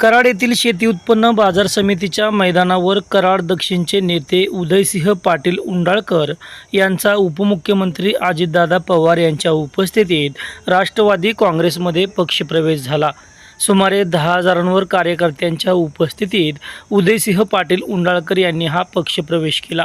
कराड येथील शेती उत्पन्न बाजार समितीच्या मैदानावर कराड दक्षिणचे नेते उदयसिंह पाटील उंडाळकर यांचा उपमुख्यमंत्री अजितदादा पवार यांच्या उपस्थितीत राष्ट्रवादी काँग्रेसमध्ये पक्षप्रवेश झाला. सुमारे दहा हजारांवर कार्यकर्त्यांच्या उपस्थितीत उदयसिंह पाटील उंडाळकर यांनी हा पक्षप्रवेश केला.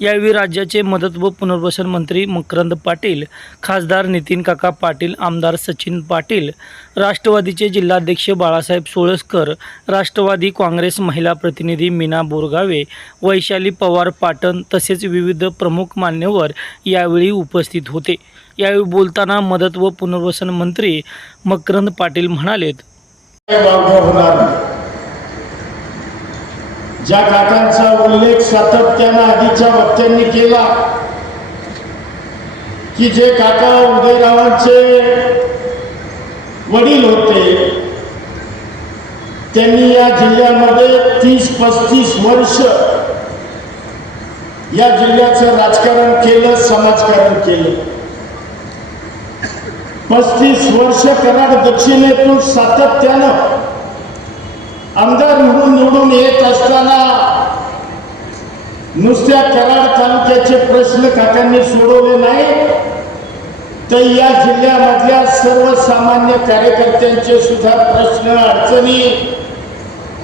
यावेळी राज्याचे मदत व पुनर्वसन मंत्री मकरंद पाटील खासदार नितीन काका पाटील आमदार सचिन पाटील राष्ट्रवादीचे जिल्हाध्यक्ष बाळासाहेब सोळसकर राष्ट्रवादी काँग्रेस महिला प्रतिनिधी मीना बोरगावे वैशाली पवार पाटण तसेच विविध प्रमुख मान्यवर यावेळी उपस्थित होते. यावेळी बोलताना मदत व पुनर्वसन मंत्री मकरंद पाटील म्हणालेत ज्या काकांचा उल्लेख सातत्यानं आधीच्या वक्त्यांनी केला की जे काका उदयरावांचे वडील होते त्यांनी या जिल्ह्यामध्ये तीस पस्तीस वर्ष या जिल्ह्याचं राजकारण केलं समाजकारण केलं. पस्तीस वर्ष कराड दक्षिणेतून सातत्यानं आमदार निवडून निवडून येत असताना नुसत्या कराड तालुक्याचे प्रश्न काकांनी सोडवले नाही तर या जिल्ह्यामधल्या सर्वसामान्य कार्यकर्त्यांचे सुद्धा प्रश्न अडचणी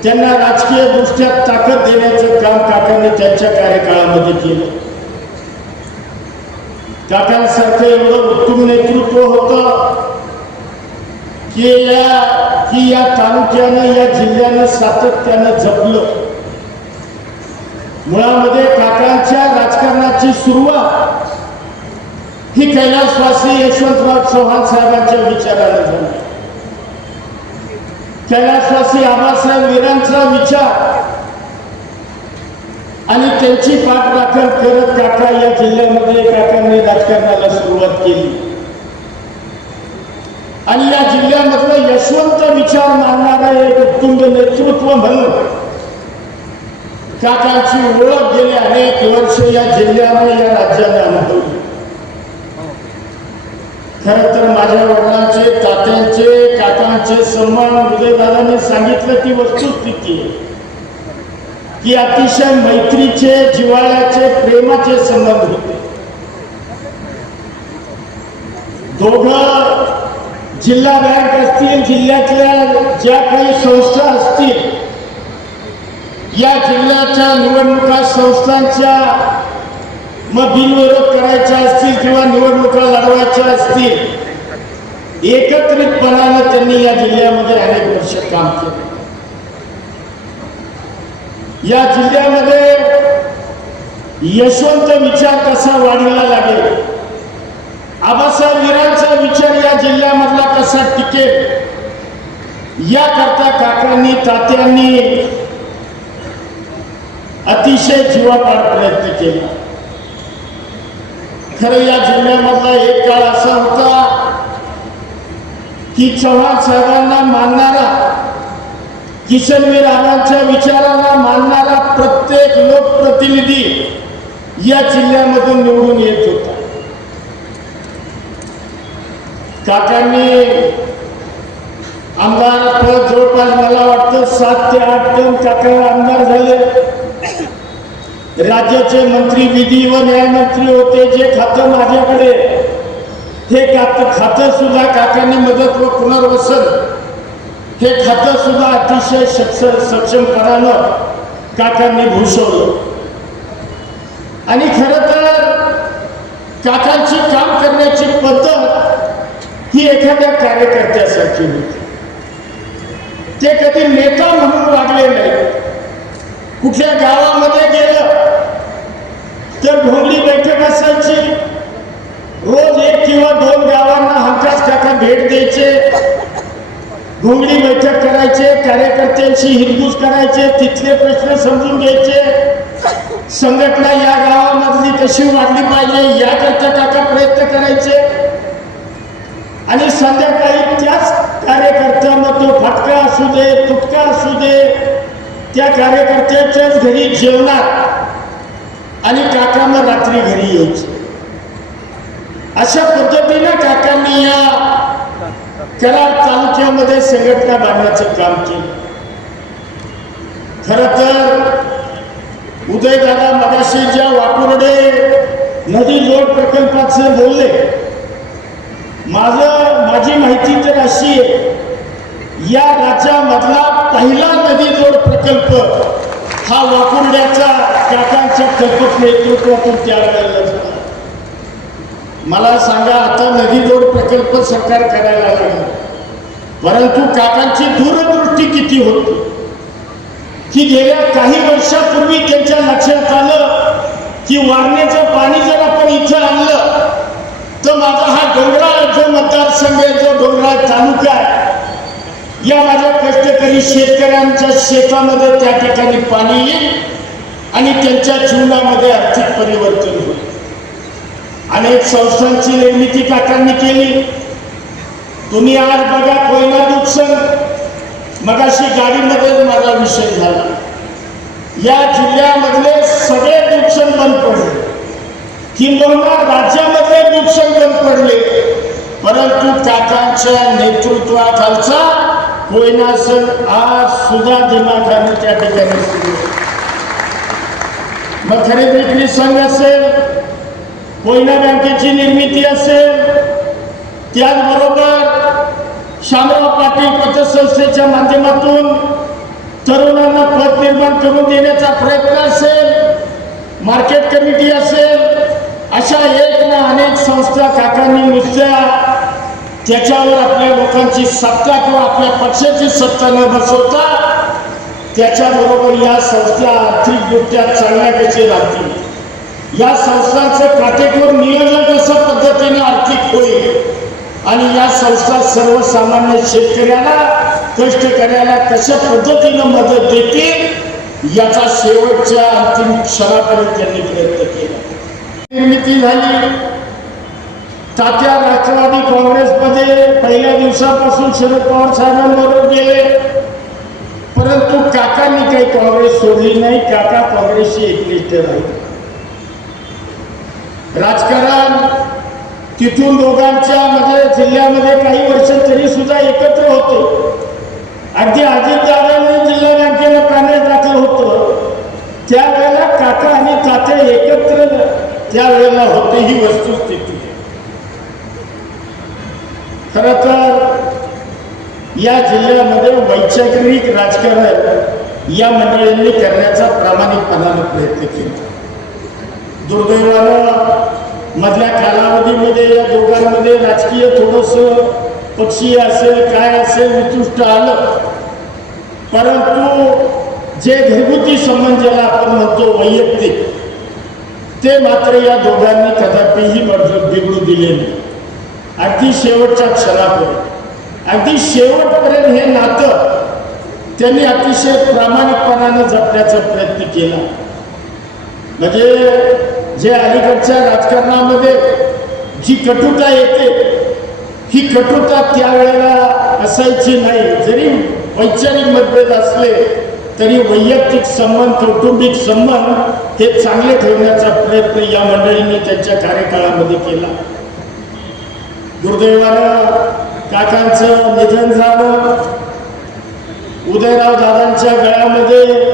त्यांना राजकीय दृष्ट्या ताकद देण्याचं काम काकांनी त्यांच्या कार्यकाळामध्ये केलं. काकांसारखं एवढं उत्तम नेतृत्व होतं. की या की या तालुक्यानं या जिल्ह्यानं सातत्यानं जपलं. मुळामध्ये काकांच्या राजकारणाची सुरुवात ही कैलासवासी यशवंतराव चव्हाण साहेबांच्या विचारानं झाली. कैलासवासी आबासाहेब वीरांचा विचार आणि त्यांची पाठराखण करत काका या जिल्ह्यामध्ये काकांनी राजकारणाला सुरुवात केली. आणि या जिल्ह्यामधलं यशवंत विचार मानणारं एक उत्तुंग नेतृत्व म्हणून काकांची ओळख गेले अनेक वर्ष या जिल्ह्याने या राज्याने अनुभवली. खर तर माझ्या वडिलांचे तात्यांचे काकांचे सन्मान उदयदादांनी सांगितलं ती वस्तुस्थिती की अतिशय मैत्रीचे जिव्हाळ्याचे प्रेमाचे संबंध होते. दोघं जिल्हा बँक असतील जिल्ह्यातल्या ज्या काही संस्था असतील या जिल्ह्याच्या निवडणुका संस्थांच्या मग बिनविरोध करायच्या असतील किंवा निवडणुका लढवायच्या असतील एकत्रितपणानं त्यांनी या जिल्ह्यामध्ये अनेक वर्ष काम केलं. या जिल्ह्यामध्ये यशवंत विचार कसा वाढीला लागेल? आबासाहेब वीरांचा विचार या जिल्ह्यामधला कसा टिकेल? याकरता काकांनी तात्यांनी अतिशय जीवापाड प्रयत्न केला. खरं या जिल्ह्यामधला एक काळ असा होता की चव्हाण साहेबांना मानणारा किशनवीरांच्या विचारांना मानणारा प्रत्येक लोकप्रतिनिधी या जिल्ह्यामधून निवडून येत होता. काकांनी आमदार पद जवळपास मला वाटतं सात ते आठ टन काका आमदार झाले. राज्याचे मंत्री विधी व न्यायमंत्री होते जे खातं माझ्याकडे हे खातं सुद्धा काकांनी मदत व पुनर्वसन. हे खातं सुद्धा अतिशय सक्षम सक्षमपणानं काकांनी भूषवलं. आणि खरं तर काकांची काम करण्याची पद्धत ही एखाद्या कार्यकर्त्यासारखी होती. ते कधी नेता म्हणून वागले नाही. कुठल्या गावामध्ये गेलं तर ढोंगली बैठक असायची. रोज एक किंवा दोन गावांना हमखास काका भेट द्यायचे. ढोंगली बैठक करायचे कार्यकर्त्यांशी हिरगूज करायचे तिथले प्रश्न समजून घ्यायचे. संघटना या गावामधली कशी वाढली पाहिजे याकरता काका प्रयत्न करायचे. आणि संध्याकाळी त्याच कार्यकर्त्यांना तो फटका असू दे तुटका असू दे त्या कार्यकर्त्याच्याच घरी जेवणार. आणि काकांना रात्री घरी यायचे अशा पद्धतीने काकांनी या कराड तालुक्यामध्ये संघटना बांधण्याचं काम केलं. खर तर उदयदादा मगाशी ज्या वाकुर्डे नदी जोड प्रकल्पाचे बोलले माझं माझी माहिती तर अशी आहे या राज्यामधला पहिला नदी जोड प्रकल्प हा वाकुर्ड्याचा काकांच्या कल्पक नेतृत्वातून त्यावेळेला झाला. मला सांगा आता नदी जोड प्रकल्प सरकार करायला लागला. परंतु काकांची दूरदृष्टी किती होती? की गेल्या काही वर्षापूर्वी त्यांच्या लक्षात आलं की वारण्याचं पाणी जर आपण इथं आणलं. तर माझा हा डोंगराळ जो मतदारसंघ आहे जो डोंगराळ तालुका आहे या माझ्या कष्टकरी शेतकऱ्यांच्या शेतामध्ये त्या ठिकाणी पाणी येईल आणि त्यांच्या जीवनामध्ये आर्थिक परिवर्तन होईल. अनेक संस्थांची निर्मिती काकांनी केली. तुम्ही आज बघा कोयना दूध मगाशी गाडीमध्ये माझा विषय झाला. या जिल्ह्यामधले सगळे दूध बंद पडले. किंबहुना राज्यामध्ये संकट पडले. परंतु काकांच्या नेतृत्वाखालचा कोयना सण आज सुद्धा दिमाखाने त्या ठिकाणी मग खरेदी विक्री संघ असेल कोयना बँकेची निर्मिती असेल त्याचबरोबर शामराव पाटील पतसंस्थेच्या माध्यमातून तरुणांना पद निर्माण करून देण्याचा प्रयत्न असेल मार्केट कमिटी असेल अशा एक अनेक संस्था काकांनी नुसत्या त्याच्यावर आपल्या लोकांची सत्ता किंवा आपल्या पक्षाची सत्ता न बसवता त्याच्याबरोबर या संस्था आर्थिकदृष्ट्या चांगल्या कशी राहतील. या संस्थांचं काटेकोर नियोजन कसं पद्धतीने आर्थिक होईल आणि या संस्था सर्वसामान्य शेतकऱ्याला कष्टकऱ्याला कशा पद्धतीनं मदत देतील याचा शेवटच्या अंतिम क्षणापर्यंत त्यांनी प्रयत्न केला. निर्मिती झाली. तात्या राष्ट्रवादी काँग्रेसमध्ये पहिल्या दिवसापासून शरद पवार साहेबांबरोबर गेले. परंतु काकांनी काही काँग्रेस सोडली नाही. काका काँग्रेसशी एकनिष्ठ राहिले राजकारण तिथून दोघांच्या मध्ये जिल्ह्यामध्ये काही वर्ष तरी सुद्धा एकत्र होते. अगदी अजितदादांनी जिल्हा बँकेला काँग्रेस दाखल होतं. त्यावेळेला काका आणि तात्या एकत्र त्यावेळेला होते ही वस्तुस्थिती. खर तर या जिल्ह्यामध्ये वैचारिक राजकारण या मंडळींनी करण्याचा प्रामाणिकपणाने प्रयत्न केला. दुर्दैवानं मधल्या कालावधीमध्ये या दोघांमध्ये राजकीय थोडस पक्षीय असेल काय असेल वितुष्ट आलं. परंतु जे घरगुती संबंध ज्याला आपण म्हणतो वैयक्तिक ते मात्र या दोघांनी कदापिही मर्ज बिघडू दिले नाही. अगदी शेवटच्या क्षणापर्यंत अगदी शेवटपर्यंत हे नातं त्यांनी अतिशय प्रामाणिकपणानं जपण्याचा प्रयत्न केला. म्हणजे जे अलीकडच्या राजकारणामध्ये जी कटुता येते ही कटुता त्यावेळेला असायची नाही. जरी वैचारिक मतभेद असले तरी वैयक्तिक संबंध कौटुंबिक संबंध हे चांगले ठेवण्याचा प्रयत्न या मंडळींनी त्यांच्या कार्यकाळामध्ये केला. दुर्दैवानं काकांचं निधन झालं. उदयराव दादांच्या गळ्यामध्ये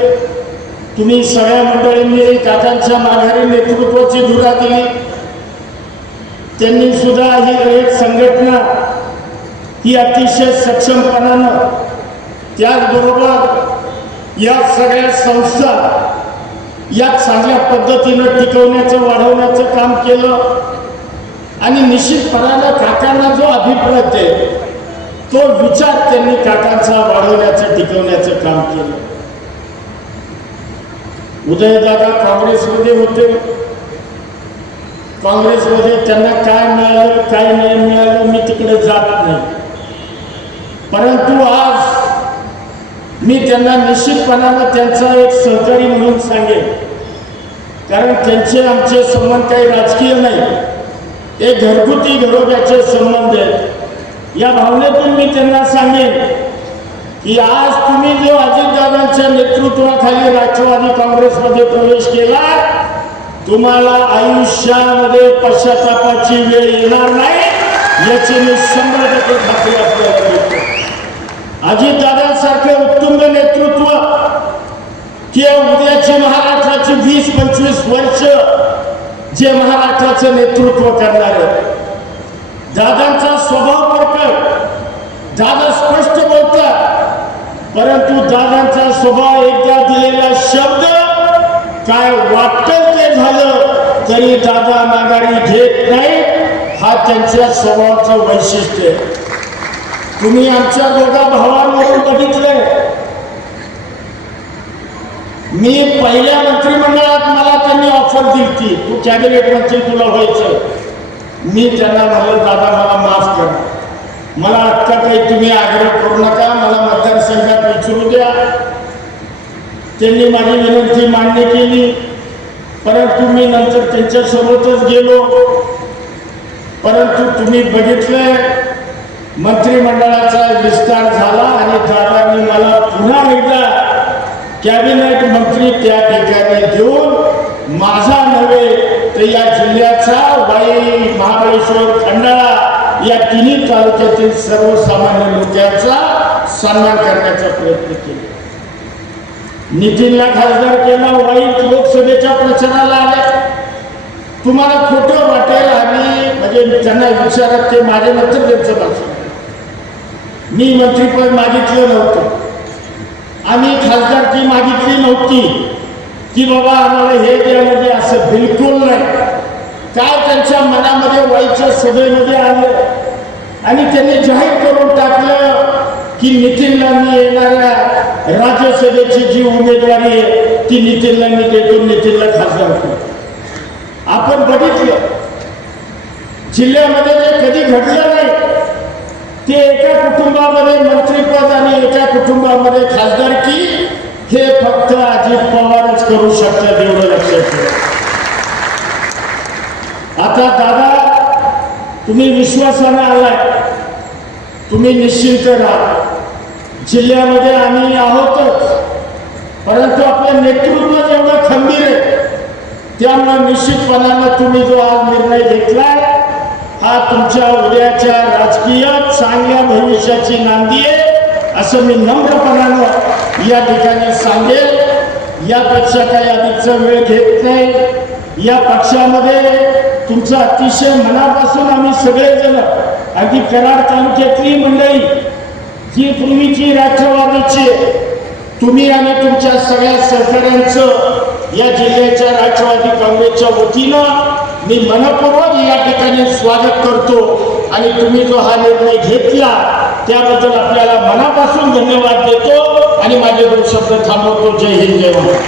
तुम्ही सगळ्या मंडळींनी काकांच्या माघारी नेतृत्वाची धुरा दिली. त्यांनी सुद्धा ही एक संघटना ही अतिशय सक्षमपणानं त्याचबरोबर या सगळ्या संस्था या चांगल्या पद्धतीनं टिकवण्याचं वाढवण्याचं काम केलं. आणि निश्चितपणानं काकांना जो अभिप्राय आहे तो विचार त्यांनी काकांचा वाढवण्याचं टिकवण्याचं काम केलं. उदयदादा काँग्रेसमध्ये होते. काँग्रेसमध्ये त्यांना काय मिळालं काय नाही मिळालं मी तिकडे जात नाही. परंतु आज मी त्यांना निश्चितपणानं त्यांचा एक सहकारी म्हणून सांगेन. कारण त्यांचे आमचे संबंध काही राजकीय नाही. ते घरगुती घरोब्याचे संबंध आहेत. या भावनेतून मी त्यांना सांगेन की आज तुम्ही जो अजितदादांच्या नेतृत्वाखाली राष्ट्रवादी काँग्रेसमध्ये प्रवेश केला तुम्हाला आयुष्यामध्ये पश्चातापाची वेळ येणार नाही याची मी शंभर टक्के खात्री आपल्याला अजितदादांसारखे उत्तुंग नेतृत्व पंचवीस वर्ष जे महाराष्ट्राचं नेतृत्व करणार दादांचा स्वभाव प्रकट. दादा स्पष्ट बोलतात. परंतु दादांचा स्वभाव एकदा दिलेला शब्द काय वाटतं ते झालं तरी दादा माघारी घेत नाही हा त्यांच्या स्वभावाचं वैशिष्ट्य आहे. तुम्ही आमच्या दोघा भावांवरून बघितले मी पहिल्या मंत्रिमंडळात मला त्यांनी ऑफर दिली तू कॅबिनेट मंत्री तुला व्हायचं मी त्यांना म्हणलं दादा मला माफ करा. मला आत्ता काही तुम्ही आग्रह करू नका. मला मतदारसंघात विचारू द्या. त्यांनी माझी विनंती मान्य केली. परंतु मी नंतर त्यांच्यासोबतच गेलो. परंतु तुम्ही बघितलंय मंत्रिमंडळाचा विस्तार झाला आणि दादांनी मला पुन्हा एकदा कॅबिनेट मंत्री त्या ठिकाणी देऊन माझा नव्हे तर या जिल्ह्याचा वाई महाबळेश्वर खंडाळा या तिन्ही तालुक्यातील सर्वसामान्य लोकांचा सन्मान करण्याचा प्रयत्न केला. नितीनला खासदार केला वाईट लोकसभेच्या प्रचाराला आले तुम्हाला खोटं वाटेल आणि म्हणजे त्यांना विचारत ते माझ्या नंतर त्यांचं भाषण मी मंत्रीपद मागितलं नव्हतं. आम्ही खासदारकी मागितली नव्हती की बाबा आम्हाला हे द्या म्हणजे असं बिलकुल नाही. काय त्यांच्या मनामध्ये व्हायच्या सभेमध्ये आलं. आणि त्यांनी जाहीर करून टाकलं की नितीनला मी येणाऱ्या राज्यसभेची जी उमेदवारी आहे ती नितीनला मी देतो नितीनला खासदार करू आपण बघितलं. जिल्ह्यामध्ये जे कधी घडलं नाही ते एका कुटुंबामध्ये मंत्रीपद आणि एका कुटुंबामध्ये खासदारकी हे फक्त अजित पवारच करू शकतात एवढं लक्षात ठेवा. आता दादा तुम्ही विश्वासाने आलाय. तुम्ही निश्चिंत राहा. जिल्ह्यामध्ये आम्ही आहोतच. परंतु आपलं नेतृत्व जेवढं खंबीर आहे त्यामुळे निश्चितपणानं तुम्ही जो आज निर्णय घेतलाय हा तुमच्या उद्याच्या राजकीय चांगल्या भविष्याची नांदी आहे असं मी नम्रपणानं या ठिकाणी सांगेल. यापेक्षा काही अधिकचा वेळ घेत नाही. या पक्षामध्ये तुमचं अतिशय मनापासून आम्ही सगळेजण अगदी कराड तालुक्यातली मंडळी जी पूर्वीची राष्ट्रवादीची आहे, तुम्ही आणि तुमच्या सगळ्या सहकाऱ्यांचं या जिल्ह्याच्या राष्ट्रवादी काँग्रेसच्या वतीनं मी मनपूर्वक या ठिकाणी स्वागत करतो आणि तुम्ही जो हा निर्णय घेतला त्याबद्दल आपल्याला मनापासून धन्यवाद देतो आणि माझे दोन शब्द थांबवतो. जय हिंद जय